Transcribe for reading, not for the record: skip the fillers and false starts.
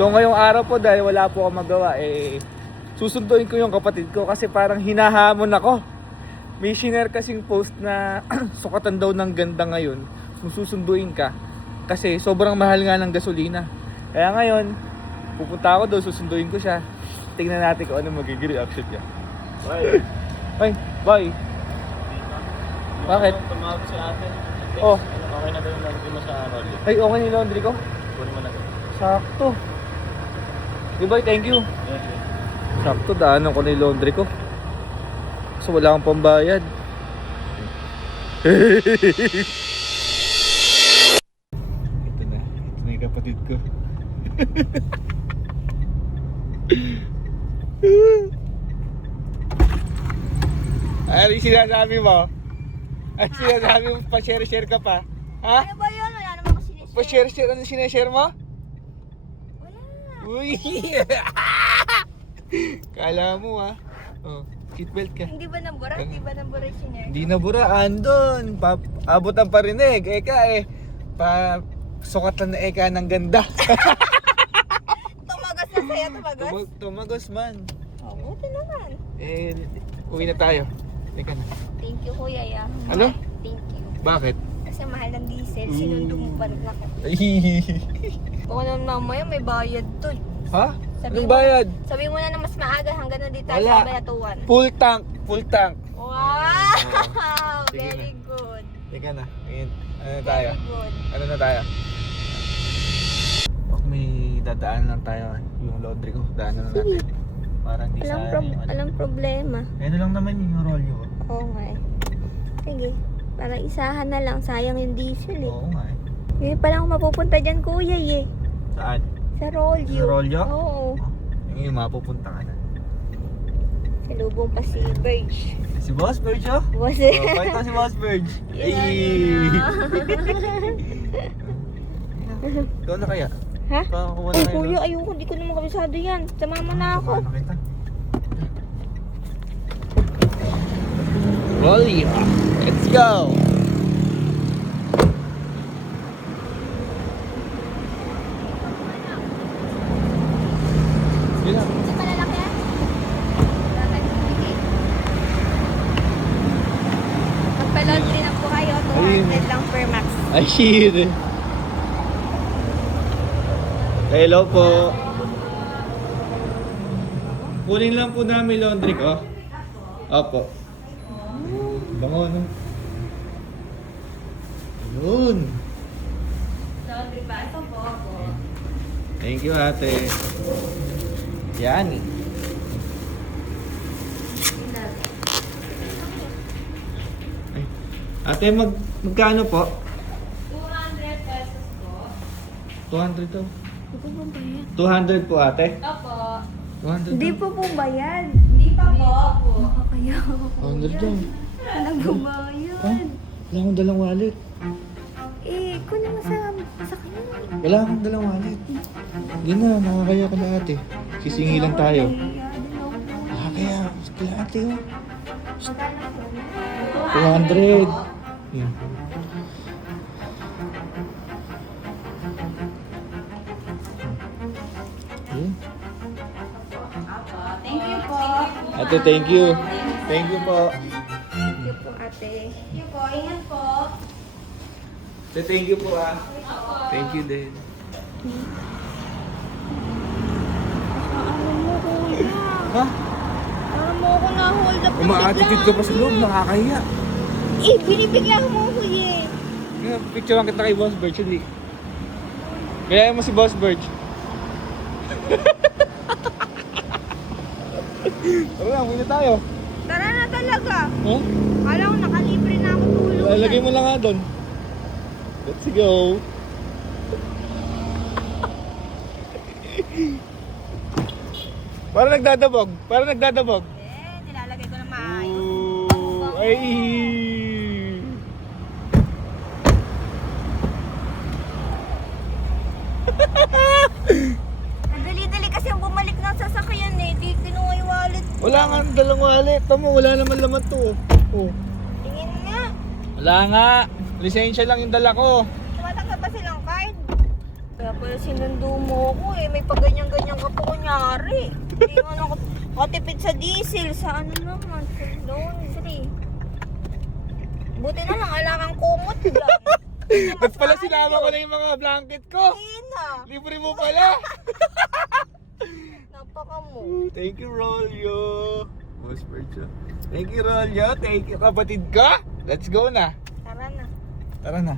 So ngayong araw po dahil wala po akong magawa, susunduin ko yung kapatid ko kasi parang hinahamon ako. May share kasing post na sukatan daw ng ganda ngayon kung susunduin ka kasi sobrang mahal nga ng gasolina. Kaya ngayon, pupunta ako doon, susunduin ko siya. Tingnan natin kung ano magiging reaction niya. Bye. Ay, bye. Bakit? Tumawag si ate. Oh. Okay na daw yung laundry mo sa rolyo. Ay, okay ni laundry ko? Kunin mo na daw. Sakto. Diba, thank you. Yes, yes. Sakto, daanan ko na yung laundry ko. So wala akong pambayad. Ito na yung kapatid ko. Ano yung sinasabi mo? Ano sinasabi mo? Pa-share-share ka pa? Ha? Ano ba yun? Wala naman ako sinishare. Pa-share-share? Ano sinashare mo? Wala. Uy! Kala mo ha? Oh, seatbelt ka. Hindi ba nabura? Hindi ba nabura yung sinare? Hindi na bura, andon. Abot ang parinig. Eka sukatan na eka ng ganda. Tumagas na sa'yo, tumagas? Tumagos man. Oo, buti naman. Uwi na tayo. Teka na. Thank you, kuya. Ya. Ano? Thank you. Bakit? Kasi mahal ng diesel, sinundo mo pa rin ako. Ay, Baka naman mamaya may bayad to. ha? Sabi Anong mo- bayad? Sabi mo na na mas maaga hanggang na dito tayo Wala. sa Balatuan. Full tank. Full tank. Wow! Sige Very good. Teka na. Ano na tayo? Very good. Ano na tayo? Bak may dadaan lang tayo. Yung laundry ko. Daanan na natin. Para hindi sayang yung ano. Alam problema. Ano lang naman yung rolyo. Oo nga eh. Sige. Para isahan na lang. Sayang yung diesel eh. Oo nga eh. Hindi pa lang ako mapupunta dyan, kuya eh. Saan? Sa Rolyo. Sa Rolyo? Oo. Yung mapupunta ka na. Sa lubong pa si Verge. Si Boss Verge oh? Was Oh, pakita si Boss Verge. Ikaw na kaya? Ha? Pakakuha na Ay, kayo. kuya, ayoko. Hindi ko naman kabisado yan. Samama na ako. Samahan na kita. Rolly, let's go! Yun lang. Sa malalaki yan? Magpa-laundry na po kayo. 200 lang per max. Ay, shit. Hello po. Kunin lang po namin laundry ko. Opo. Bango, no? Yun. Laundry ba? Ito po ako. Thank you, ate. Yani. Ay, ate, magkano po? 200 pesos po. 200 to. Hindi po po bayad. 200 po, ate. Opo. 200 Hindi to. po po bayad. Hindi pa po. Kaya 200 to. walang gumayad. Oh, wala akong dalang wallet. Kunin mo sa kanya. Wala akong dalang wallet. Hindi na, nakakaya ka na ate. Sisingi lang tayo. Nakakaya. Kaya ate oh. 200. Yan. Yan. Thank you po. Ate, thank you. Thank you po. Thank you po, ate. Thank you po. Ingat po. Ate, thank you po ah. Thank you din. Ano mo, kuya? Ha? Ano mo ako na-hold up? Uma-attitude ka pa sa loob, nakakahiya. Binibigyan mo, kuya. Picturean kita kay Boss Birch, hindi. Kaya mo si Boss Birch. Tara na, muna tayo. Tara na talaga. Huh? Kala ko nakalibre na ako tulog. Lagay mo lang nga doon. Let's go. Para nagdadabog. Para nagdadabog. Nilalagay ko na maayos. Ooh, ay. Dali-dali kasi ang bumalik ng sasakyan eh. Di kinuha yung wallet. Wala nga dalang wallet. Tamo, wala naman laman to. Oh. Tingin nga. Wala nga. Lisensya lang yung dala ko. Tumatanggap ba silang card? Kaya po pala sinundo mo ko eh. May paganyan-ganyan ka po kunyari. Hindi nga nakatipid sa diesel. Sa ano naman? Sa laundry. Buti na lang, ala kang kumot dyan. Ba't pala sinama ko na yung mga blanket ko? Hindi na. Libre mo pala. Napaka mo. Thank you, Rolyo. Boss Percho. Thank you, Rolyo. Thank you, kapatid ko. Let's go na. Tara na. Tara na.